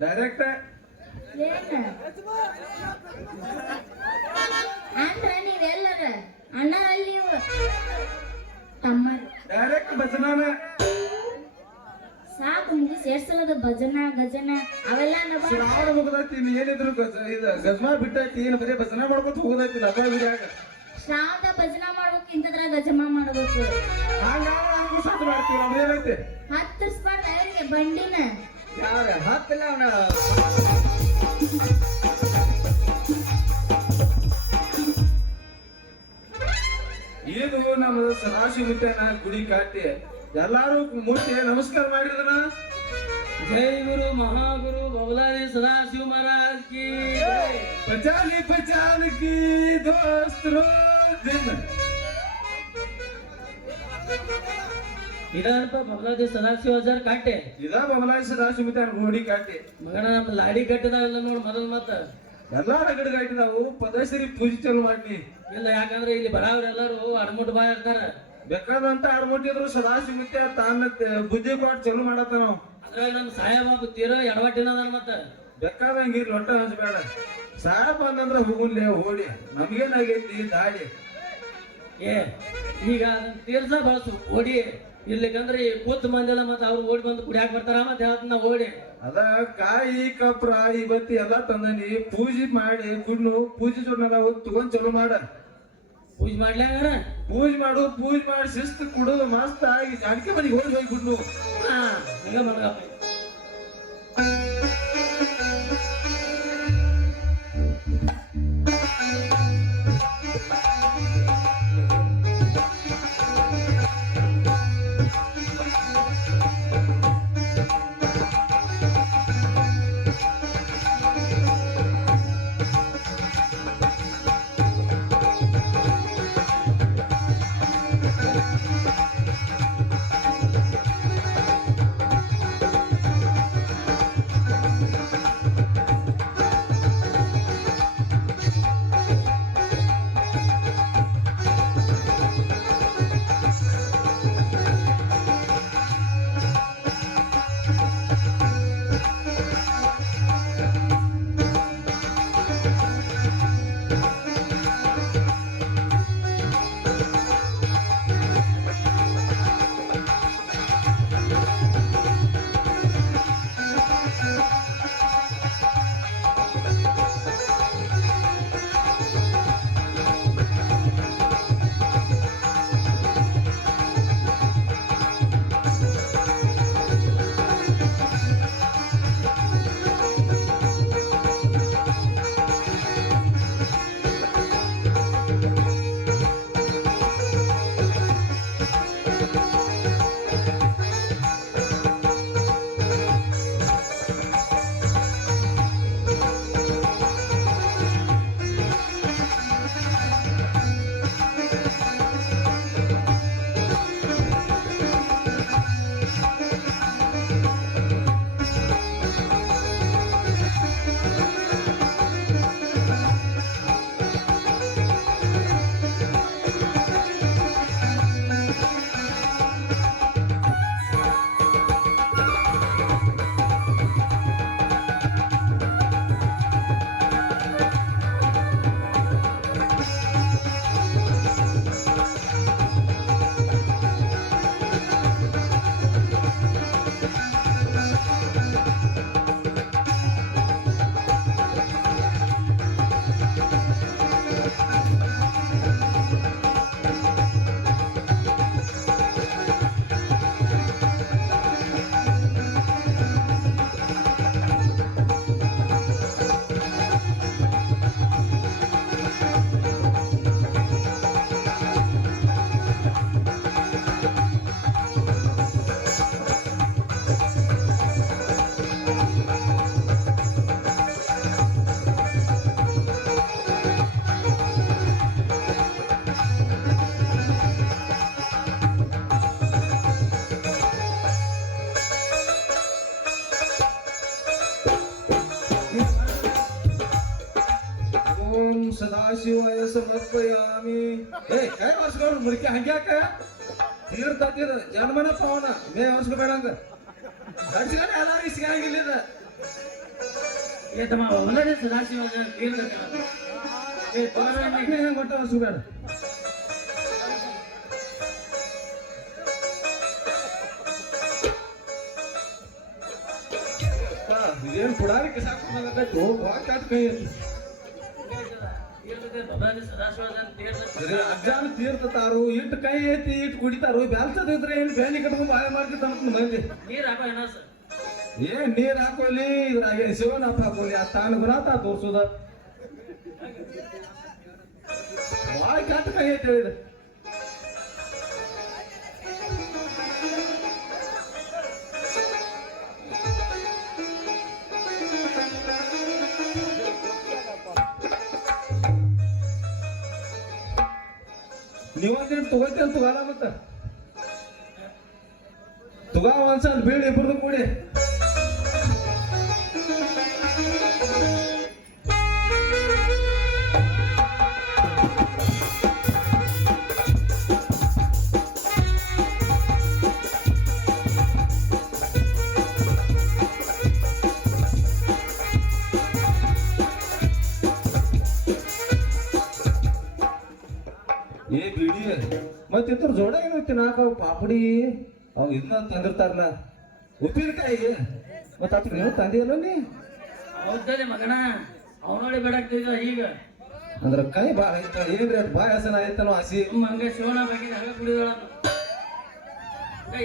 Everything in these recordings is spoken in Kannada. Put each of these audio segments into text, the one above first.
ಡೈರೆಕ್ಟ್ ಏನ ಅಂದ್ರ ನೀವೆಲ್ಲರ ಅಣ್ಣರಲ್ಲಿ ನೀವು ತಮ್ಮ ಡೈರೆಕ್ಟ್ ಭಜನಾನ ಸಾಕು ಮುಗಿಸ್ ಎಷ್ಟ್ ಸಲದ ಭಜನ ಗಜನ ಅವೆಲ್ಲ ಶ್ರಾವಣ ಮುಗ್ದೈತಿ ನೀ ಏನಿದ್ರು ಗಜ್ಮಾ ಬಿಟ್ಟೈತಿ ಏನು ಬರೀ ಭಜನಾ ಮಾಡ್ಕೊತ ಹೋಗೋದೈತಿ ಲಬ್ಬ ಬಿಡಿಯಾಗ ಶ್ರಾವಣದ ಭಜನ ಮಾಡ್ಬೇಕು ಇಂತದ್ರ ಗಜಮ ಮಾಡ್ಬೇಕು ಹಂಗೂ ಸತ್ ಮಾಡ್ತೀವಿ ಅವ್ರು ಏನೈತಿ ಹತ್ತಿಸ್ಬಾರ್ದ ಅವ್ರಿಗೆ ಬಂಡಿನ ಯಾರ ಹತ್ತಿಲ್ಲ ಅವನ ಇದು ನಮ್ಮ ಸದಾಶಿವ ಮುತ್ತನ ಗುಡಿ ಕಾಟಿ ಎಲ್ಲಾರು ಮುಟ್ಟಿ ನಮಸ್ಕಾರ ಮಾಡಿದ್ರನ जय गुरु महागुरु बबलारी सदाशिव महाराज की पचानी पचान की दोस्तरो दिन ಇದಾನಪ್ಪ ಬಬಲಾದಿ ಸದಾಶಿವ ಹಜಾರ್ ಕಾಟೆ ಇದಾ ಬಬಲಾದಿ ಸದಾಶಿವ ಮುತ್ತನ ಗುಡಿ ಕಾಟಿ ಮಗನ ನಮ್ಮ ಲಾಡಿ ಕಟ್ಟಿದಾವೆಲ್ಲ ನೋಡ್ ಮೊದಲ್ ಮತ್ತ ಎಲ್ಲಾ ರಗಡ ಗಾಟಿದಾವು ಪದಶ್ರೀ ಪೂಜೆ ಚಲು ಮಾಡಿ ಇಲ್ಲ ಯಾಕಂದ್ರೆ ಇಲ್ಲಿ ಬರಾವ್ರೆಲ್ಲರೂ ಅಡ್ಮುಟ್ ಬಾಯ್ ಇರ್ತಾರ ಬೇಕಾದಂತ ಆಡ್ಮಟ್ಟಿದ್ರು ಸದಾಶಿವ ಮುತ್ತ ತಾನ ಬುದ್ಧಿ ಕೊಟ್ಟು ಚಲು ಮಾಡತ್ತ ನಾವು ಅದ್ರಾಗ ನಮ್ಮ ಸಾಹೇಬ ತೀರ ಎಡವಟ್ಟಿನ ಅದಾನ ಮತ್ತ ಬೇಕಾದಂಗ ಲೊಟ್ಟ ಹಂಚ್ಬೇಡ ಸಾಹೇಬ್ ಅಂದಂದ್ರ ಹೋಗುನ್ಲೇ ಓಡಿ ನಮ್ಗೇನಾಗೈತಿ ದಾಡಿ ಏ ಈಗ ಅದನ್ನ ತೀರ್ಸ ಬಳಸು ಓಡಿ ಇರ್ಲಿಕ್ಕಂದ್ರೆ ಈ ಕೂತ್ ಮಂದಿಲ್ಲ ಮತ್ತೆ ಅವ್ರು ಓಡಿ ಬಂದು ಕುಡಿಯಾಕ ಬರ್ತಾರ ಮತ್ತೆ ಹೇಳ್ತಾನ ಓಡಿ ಅದ ಕಾಯಿ ಕಪ್ರ ಈ ಬತ್ತಿ ಎಲ್ಲಾ ತಂದನಿ ಪೂಜೆ ಮಾಡಿ ಗುಡ್ನು ಪೂಜೆ ಜೋಡ್ನದಾವು ತಗೊಂಡ್ ಚಲೋ ಮಾಡ ಪೂಜೆ ಮಾಡ್ಲ್ಯಾಗಾರ ಪೂಜೆ ಮಾಡಿ ಶಿಸ್ತು ಕುಡುದು ಮಸ್ತ್ ಆಗಿ ಜಾನಕಿ ಮನೆಗೆ ಹೋಗಿ ಗುಡ್ನು ಹಾ ಈಗ ಮಡಗಪ್ಪ ಸದಾಶಿವಾಯ ಸಮರ್ಪಯಾಮಿ काय ವರ್ಷಗಳು ಮುರಿಕೆ ಹಂಗ್ಯಾಕ ತೀರ್ಥ ಜನ್ಮನ ಪಾವನ ಮೇ ವರ್ಷ ಬೇಡಂಗ ಗಡ್ಸಿಗಡೆ ಎಲ್ಲಾರು ಇಸ್ಗಂಗಿಲ್ಲ ಏ ತಮ್ಮ ಒಳ್ಳೆ ಸದಾಶಿವ ತೀರ್ಥ ಏ ತೋರ ಗೊತ್ತ ಸುಬೇಡ ಏನ್ ಕುಡಾರಿಕೆ ಸಾಕು ವಾಕಾಟ್ ಕೈ ಅಜ್ಜಾನ ತೀರ್ಥ ತಾರು ಇಟ್ಟು ಕೈ ಐತಿ ಇಟ್ಟು ಕುಡಿತಾರು ಬ್ಯಾಲ್ಸದಿದ್ರೆ ಏನ್ ಬ್ಯಾನಿ ಕಟ್ಕೊಂಡ್ ಬಾಳೆ ಮಾಡ್ತಿತ್ತ ಮಂದಿ ನೀರ್ ಹಾಕೋ ಏನಾಸ ಏನ್ ನೀರ್ ಹಾಕೋಲಿ ಇದ್ರಾಗ ಶಿವನಾಥ ಹಾಕೋಲಿ ಆ ತಾನು ಗುಣಾತ ತೋರ್ಸುದ ಬಾಳ ಕೆಟ್ಟ ಕೈ ಐತಿ ಹೇಳಿದ ನೀವೊಂದೇನು ತಗೋತಿ ಅಂತ ತಗೋಲ್ಲ ಮತ್ತ ತಗೋ ಒಂದ್ಸಲ ಬೀಳಿ ಇಬ್ಬರದು ಕೂಡಿ ಏ ಬಿಡಿ ಮತ್ತೆ ಇದ್ರ ಜೋಡ ಏನೈತಿ ನಾಲ್ಕು ಪಾಪಡಿ ಅವ್ ಇದನ್ನ ತಂದಿರ್ತಾರಲ್ಲ ಉಪ್ಪಿನಕಾಯಿ ಮತ್ತ ಅತ್ರ ನೀವು ತಂದಿಯಲ್ಲ ನೀ ಹೌದಲೆ ಮಗನ ಅವನೋಡಿ ಬೇಡಾಗ್ತಿದ್ದ ಈಗ ಅಂದ್ರ ಕೈ ಬಾಳ ಐತ ಏನ್ರಿ ಅಟ್ ಬಾಯ ಹಸನ ಆಯ್ತನೋ ಹಸಿ ಹಂಗ ಶಿವನ ಬಗ್ಗೆ ಹಂಗ ಕುಡಿದೋಳ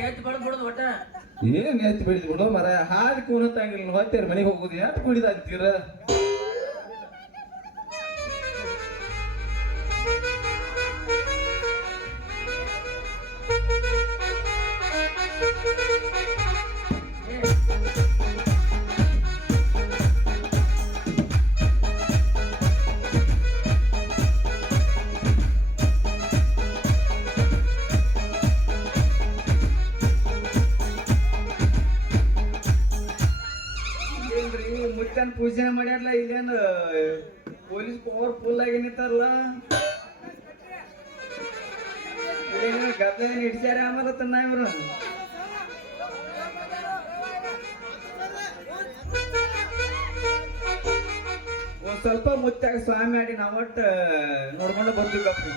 ಎತ್ತು ಬಡದ್ ಬಿಡೋದು ಒಟ್ಟ ಏನ್ ಎತ್ತಿ ಬಿಡಿದ್ ಬಿಡೋ ಮರ ಹಾದಿ ಕೂನತ್ತಂಗಿಲ್ಲ ಹೊತ್ತೇರಿ ಮನೆಗೆ ಹೋಗುದು ಎಷ್ಟು ಕುಡಿದಾಗ್ತೀರ ಮುತ್ತನ್ ಪೂಜೆ ಮಾಡ್ಯಾರಲ್ಲ ಇಲ್ಲೇನು ಪೊಲೀಸ್ ಪವರ್ ಫುಲ್ ಆಗಿ ನಿಂತಾರಲ್ಲ ಇಲ್ಲೇನು ಗದ್ದ ಹಿಡ್ಸ್ಯಾರ ಆಮೇಲೆ ತನ್ನ ಇವ್ರು ಒಂದ್ ಸ್ವಲ್ಪ ಮುತ್ತಾಗ ಸ್ವಾಮಿ ಆಡಿ ನಾವ್ ಒಟ್ಟ ನೋಡ್ಕೊಂಡು ಬರ್ತೀವಿ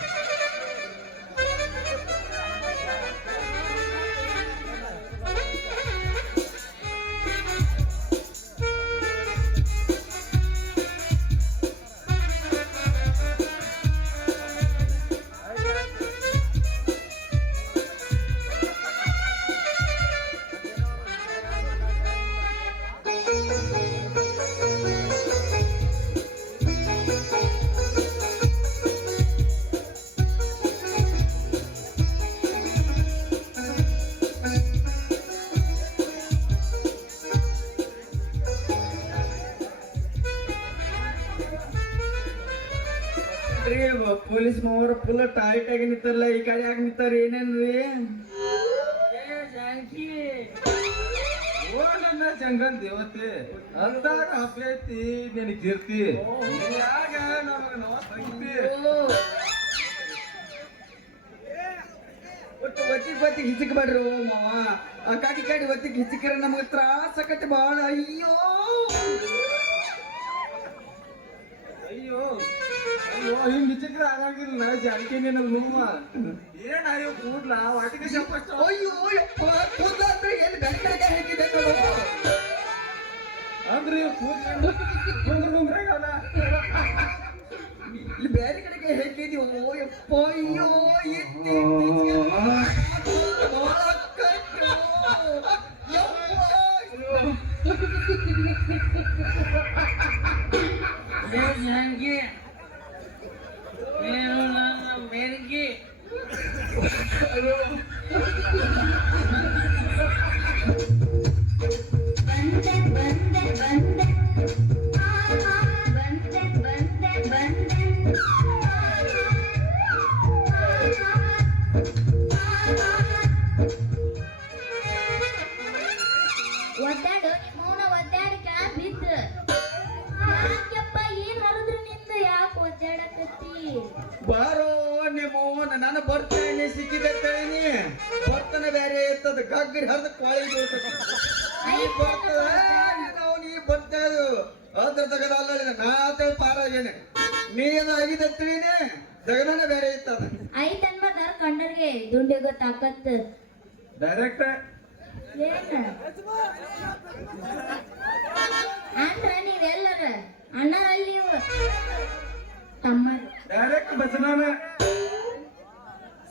ಪೊಲೀಸ್ ಮಾವರ ಫುಲ್ ಟೈಟ್ ಆಗಿ ನಿಂತಾರಲ್ಲ ಈ ಕಡೆ ಯಾಕೆ ನಿಂತಾರ ಏನೇನ್ರಿ ಓ ನನ್ನ ಜಂಗಲ್ ದೇವತೆ ಅಂದಾಗ ಹಬ್ಬೈತಿ ನಿನ್ ಕೀರ್ತಿ ಯಾಗ ನಮಗ ನವ ತಂಗಿ ಒಟ್ಟು ಒತ್ತಿಗೆ ಹಿಚಕ್ಬೇಡ್ರಿ ಮಾವ ಆ ಕಾಡಿ ಒತ್ತಿಗೆ ಹಿಚಕ್ರ ನಮಗ ತ್ರಾಸ ಆಕತಿ ಬಾಳ ಅಯ್ಯೋ ಅಯ್ಯೋ ಅಯ್ಯೋ ಹಿಂಗ್ ವಿಚಿತ್ರ ಆಗಂಗಿಲ್ಲ ಜಾನಕಿ ನೀನು ನೋವ ಏನ್ ಅಯ್ಯೋ ಕೂಡ್ಲ ವಾಟಿಗೆ ಶಾಪಷ್ಟ ಅಯ್ಯೋ ಯಪ್ಪ ಕೂದ್ಲ ಅಂದ್ರೆ ಎಲ್ಲಿ ಬೆಳೆ ಕಡೆಗೆ ಹಾಕಿದೆ ಅಂದ್ರೆ ಕೂದ್ಲು ಗುಂಗ್ರಾಗಲ್ಲ ಇಲ್ಲಿ ಬೇರೆ ಕಡೆಗೆ ಹೇಗಿದೀವೋ ಯಪ್ಪ ಅಯ್ಯೋ ಹಂಗೆ ಏನು ನನ್ನ ಮೆರುಗಿ ಬಂದೆ ಬಂದೆ ಬಂದೆ ಆಹಾ ಬಂದೆ ಬಂದೆ ಬಂದೆ ಒದ್ದಾಡು ನಿಮ್ಮವನ ಒದ್ದಾಡಿ ಕೆಳಗ್ ಬಿದ್ದು ಯಾಕೆಪ್ಪ ಏನ್ ಹರಿದ್ರು ನಿಂದ ಯಾಕೆ ಒದ್ದಾಡಕತ್ತಿ ಬಾರೋ ನಿಮ್ಮ ನಾನು ಬರ್ತೇನೆ ಸಿಕ್ಕಿದೆ ಕಳಿನಿ ಬರ್ತನೆ ಬೇರೆ ಇರ್ತದ ಗಗ್ಗರಿ ಹರಿದ ಕ್ವಾಳಿ ಬರ್ತದ ನೀ ಬರ್ತಾ ಅದ್ರ ತೆಗದಲ್ಲ ನಾ ಆತ ಪಾರಾಗೇನೆ ನೀ ಏನು ಆಗಿದೆ ತಿಳಿನೇ ಜಗನೇ ಬೇರೆ ಇತ್ತದ ಐತ್ ಅನ್ಬಾರ್ದಾರ ಕಂಡರ್ಗೆ ದುಂಡಿಗ ತಾಕತ್ ಡೈರೆಕ್ಟ್ ಏನ ಅಂದ್ರ ನೀವೆಲ್ಲರ ಅಣ್ಣರಲ್ಲಿ ನೀವು ತಮ್ಮ ಡೈರೆಕ್ಟ್ ಭಜನಾನ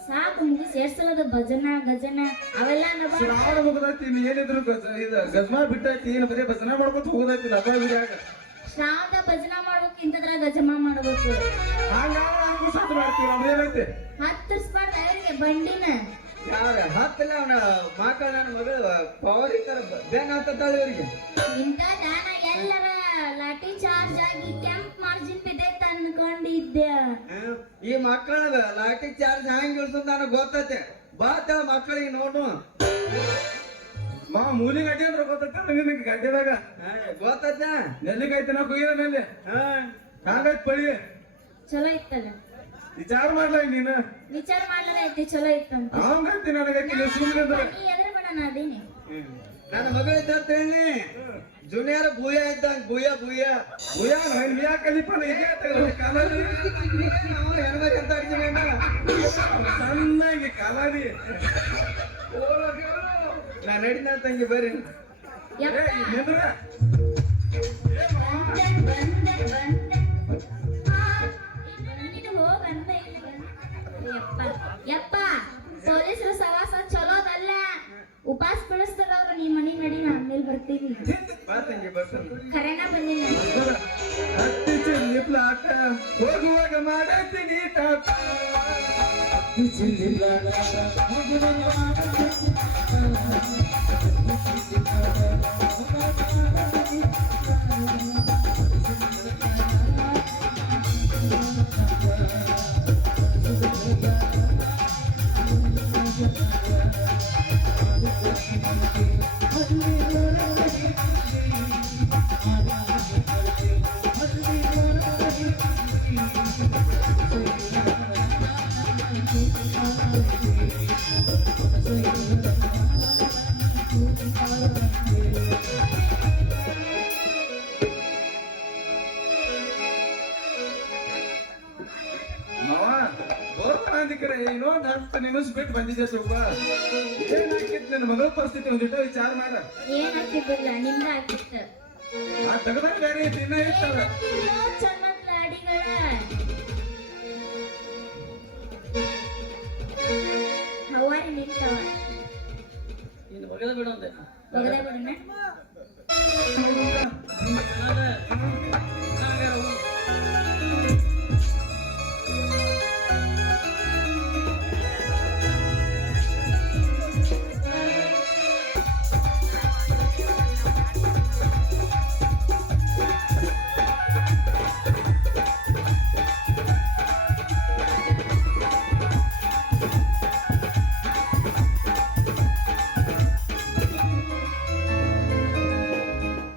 ಸಾಕು ಮುಗಿಸಿ ಎಷ್ಟಲ್ಲದ ಭಜನ ಗಜನ ಅವೆಲ್ಲ ಶ್ರಾವಣ ಮುಗ್ದೈತಿ ಇನ್ ಏನಿದ್ರು ಇದು ಗಜ್ಮಾ ಬಿಟ್ಟೈತಿ ಏನ್ ಬರೀ ಭಜನಾ ಮಾಡ್ಕೊತ ಹೋಗದೈತಿ ಲಬ್ಬ ಬಿಡ್ಯಾಗ ಶ್ರಾವಣ ಭಜನ ಮಾಡ್ಬೇಕು ಇಂತದ್ರ ಗಜಮ ಮಾಡ್ಬೇಕು ಹಂಗ ಸಾತ್ ಮಾಡ್ತೀವಿ ನಮ್ದು ಏನೈತಿ ಹತ್ತಿಸ್ಬಾರ್ದ ಅವ್ರಿಗೆ ಬಂಡಿನ ಯಾರ ಹತ್ತಲ್ಲ ಅವನ ಮಕ್ಕಳ ನನ್ನ ಮಗಳು ಪವರ್ ಇರ್ತಾರ ಬೇನ್ ಆಗ್ತಾಳೆ ಇವರಿಗೆ ಇಂಥ ದಾನ ಎಲ್ಲರ ಲಾಠಿ ಚಾರ್ಜ್ ಆಗಿ ಕ್ಯಾಂಪ್ ಮಾರ್ಜಿನ್ ಬಿದ್ದೈತ ಅನ್ಕೊಂಡಿದ್ದೆ ಈ ಮಕ್ಕಳ ಲಾಠಿ ಚಾರ್ಜ್ ಹ್ಯಾಂಗ್ ಇಳ್ಸೋದ್ ನನಗೆ ಗೊತ್ತೈತೆ ಬಾತ ಮಕ್ಕಳಿಗೆ ನೋಡು ಮೂಲಿ ಗಡ್ಡೆ ಅಂದ್ರೆ ಗೊತ್ತೈತೆ ನಿನಗೆ ಗಡ್ಡೆದಾಗ ಗೊತ್ತೈತೆ ನೆಲ್ಲಿಗೈತೆ ನಾ ಕುಯ್ಯದ ಮೇಲೆ ಹಂಗೈತ್ ಪಳಿ ಚಲೋ ಇತ್ತಲ್ಲ ವಿಚಾರ ಮಾಡ್ಲ ನೀನ ವಿಚಾರ ಮಾಡ್ಲಾರ ಐತಿ ಚಲೋ ಇತ್ತಂತ ಅವಂಗೈತಿ ನನಗೆ ಸುಮ್ಮನೆ ನೀ ಎದ್ರ ಬೇಡ ನಾ ಅದೇನಿ ನನ್ನ ಮಗಳು ಇದ್ದ ಹೇಳಿ ಜೂನಿಯರ್ ಭೂಯ ಇದ್ದಂಗ ಭೂಯ ಭೂಯ ಉಯ್ಯ ವಿಯಾ ಕಲಿಪನ ಇದೆ ಕಾಲಾದಿ ಹೆಣ್ಮರಿ ಅಂತ ಅಡ್ತೀನಿ ಸಣ್ಣಗೆ ಕಾಲಾದಿ ನಾ ನಡಿನ ತಂಗಿ ಬರ್ರಿ ನಿಂದ್ರ ಯಪ್ಪ ಪೊಲೀಸರು ಸವಾಸ ಚಲೋದಲ್ಲ ಉಪಾಸ ಬೆಳೆಸ್ತಾರ ಅವ್ರು ನೀ ಮನಿ ನಡಿ ನಾ ಆಮೇಲೆ ಬರ್ತೀವಿ ಬಾ ತಂಗಿ ಬರ್ತೀನಿ ಖರೇನ ಬಂದಿಲ್ಲ ಹತ್ತಿ ಚಿಲ್ಲಿ ಪ್ಲಾಟ ಹೋಗುವಾಗ ಮಾಡತ್ತೀನಿ ತಾತ ಹತ್ತಿ ಚಿಲ್ಲಿ ಪ್ಲಾಟ ಇನ್ನೊಂದು 10 ನಿಮಿಷ ಬಿಟ್ಟು ಬಂದಿದ್ದೆ ಸ್ವಲ್ಪ ಏನಾಗಿತ್ತು ನನ್ನ ಮಗಳ ಪರಿಸ್ಥಿತಿ ಒಂದಿಟ್ಟು ವಿಚಾರ ಮಾಡ ಏನಾಗ್ತಿದ್ದಿಲ್ಲ ನಿಮ್ದ ಆಗಿತ್ತ ಆ ತಗದಾಗ ಬೇರೆ ಐತಿ ಇನ್ನ ಇರ್ತದ ಚಮ್ಮತ್ ಲಾಡಿಗಳ ಹವಾರಿ ನಿಂತವ ಇನ್ನು ಬಗದ ಬಿಡು ಅಂದೆ ಬಗದ ಬಿಡೋಣ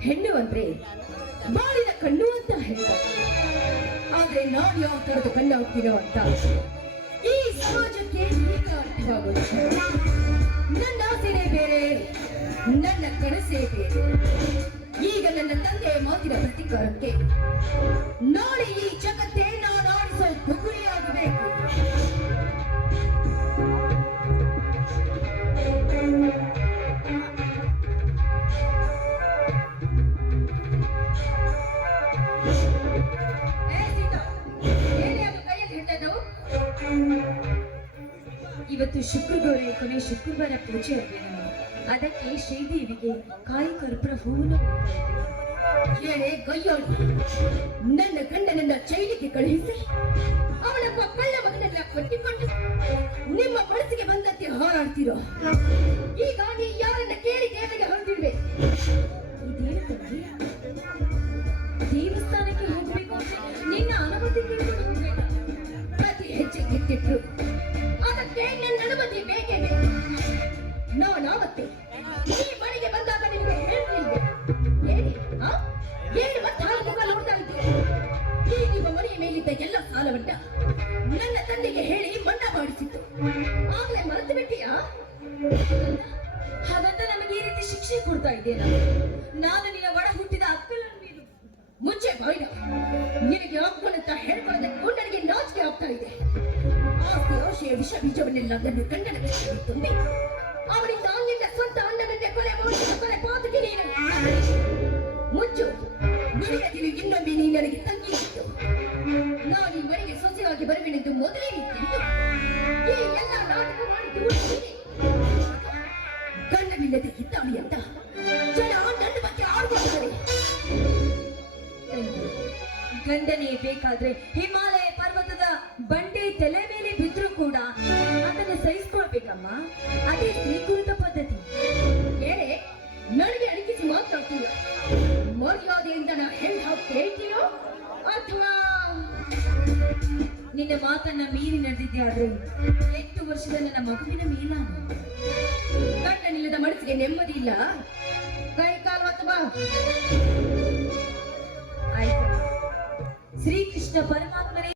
ಹೆಣ್ಣು ಅಂದ್ರೆ ಬಾಳಿನ ಕಣ್ಣು ಅಂತ ಹೇಳ್ತಾರೆ. ಆದ್ರೆ ನಾನು ಯಾವ ತರದ ಕಣ್ಣು ಆಗ್ತೀನೋ ಅಂತ ಈ ಸಮಾಜಕ್ಕೆ ಈಗ ಅರ್ಥವಾಗೋದು. ನನ್ನ ಆಸೆನೇ ಬೇರೆ, ನನ್ನ ಕನಸೇ ಬೇರೆ. ಈಗ ನನ್ನ ತಂದೆಯ ಮಾತಿನ ಪ್ರತಿಕಾರಕ್ಕೆ ನಾಳೆ ಈ ಜಗತ್ತೇ ನಾನು ಆಡಿಸೋ ಗುರಿಯಾಗಬೇಕು. ಇವತ್ತು ಶುಕ್ರವಾರ ಕೊನೆ ಶುಕ್ರವಾರ ಪೂಜೆ ಅಲ್ವೇನೋ, ಅದಕ್ಕೆ ಶ್ರೀದೇವಿಗೆ ಕಾಯಿ ಕರ್ಪೂರ ಹೂವನ್ನು ಹೇಳೆ ಗಯ್ಯೋಳು ನನ್ನ ಗಂಡನನ್ನ ಜೈಲಿಗೆ ಕಳುಹಿಸಿ ಅವನ ಕಳ್ಳ ಮಗನೆಲ್ಲ ಕಟ್ಟಿಕೊಂಡು ನಿಮ್ಮ ಮನಸ್ಸಿಗೆ ಬಂದಂತೆ ಹಾರಾಡ್ತಿರೋ. ಈಗ ನೀ ಯಾರನ್ನ ಕೇಳಿ ದೇವರಿಗೆ ಹೊರಟಿರ್ವೆ. ಇದೇನು ತಂಗಿ, ದೇವಸ್ಥಾನಕ್ಕೆ ಹೋಗ್ಬೇಕು ನಿನ್ನ ಅನುಮತಿ ಕೇಳಿಕೊಂಡು ಹೋಗ್ಬೇಕು. ಪ್ರತಿ ಹೆಜ್ಜೆ ಎತ್ತಿಟ್ರು ಅದಕ್ಕೆ ನನ್ನ ಅನುಮತಿ ಬೇಕೇ ಬೇಕು. ನಾನಾವತ್ತೆ ಈ ಮನೆಗೆ ಬಂದಾಗ ನಿಮಗೆ ಹೇಳ್ತಿದ್ದೆ, ಏನು ಮತ್ತೆ ಹಾಲು ಮುಖ ನೋಡ್ತಾ ಇದ್ದೀರಿ. ಈ ನಿಮ್ಮ ಮನೆಯ ಮೇಲಿದ್ದ ಎಲ್ಲ ಸಾಲವನ್ನ ನನ್ನ ತಂದೆಗೆ ಹೇಳಿ ಮನ್ನಾ ಮಾಡಿಸಿತ್ತು. ಆಗ್ಲೇ ಮರೆತು ಬಿಟ್ಟಿಯಾ? ಹಾಗಂತ ನಮಗೆ ಈ ರೀತಿ ಶಿಕ್ಷೆ ಕೊಡ್ತಾ ಇದ್ದೇನೆ. ನಾನು ನಿನ್ನ ಒಡ ಹುಟ್ಟಿದ ಅಕ್ಕಳನ್ನು ನೀನು ಮುಂಚೆ ಬೀಜವನ್ನೆಲ್ಲ ನನ್ನ ಗಂಡನ ಕೈಯಲ್ಲಿ ತುಂಬಿ ಅವನಿಂದ ನಿನ್ನ ಸ್ವಂತ ಅಣ್ಣನನ್ನೇ ಕೊಲೆ ಮಾಡಿದ ಕೊಲೆ ಪಾತಕಿ ನೀನು. ಮುಚ್ಚು, ನುಡಿಯದಿರು ಇನ್ನೊಮ್ಮೆ ನೀ ನನಗೆ ತಂಗಿ ಇತ್ತು. ನಾನು ಈ ಮನೆಗೆ ಸೊಸೆಯಾಗಿ ಬರುವೆನೆಂದು ಮೊದಲೇ ನೀ ತಿಳಿದು ಈ ಎಲ್ಲ ನಾಟಕ ಮಾಡಿದ್ದು ನೀನೇ. ಗಂಡನಿಲ್ಲದೆ ಇದ್ದಾಳಿ ಅಂತ ಜನ ನನ್ನ ಬಗ್ಗೆ ಆಡ್ಕೊಳ್ತಾರೆ. ಗಂಡನೇ ಬೇಕಾದ್ರೆ ಹಿಮಾಲಯ ಪರ್ವತದ ಬಂಡೆ ತಲೆ ಮೇಲೆ ಬಿದ್ರೂ ಕೂಡ ಅದನ್ನು ಸಹಿಸ್ಕೊಳ್ಬೇಕಮ್ಮ. ಅದೇ ಸ್ವೀಕೃತ ಪದ್ಧತಿ. ಏನೇ ನನಗೆ ಅಡಗಿಸಿ ಮಾತಾಡ್ತೀಯ? ಮರ್ಯಾದೆಯಿಂದ ನಾ ಹೆಣ್ಣು ಹಾಕಿ ಕೇಳ್ತೀಯೋ ಅಥವಾ ನಿನ್ನ ಮಾತನ್ನ ಮೀರಿ ನಡೆದಿದ್ದೆ ಆದ್ರೆ 8 ವರ್ಷದ ನನ್ನ ಮಗುವಿನ ಮೇಲಾನು. ಗಂಡನಿಲ್ಲದ ಮನಸ್ಸಿಗೆ ನೆಮ್ಮದಿ ಇಲ್ಲ. ಕೈ ಕಾಲು ಅಥವಾ ಆಯ್ತು, ಶ್ರೀಕೃಷ್ಣ ಪರಮಾತ್ಮನೇ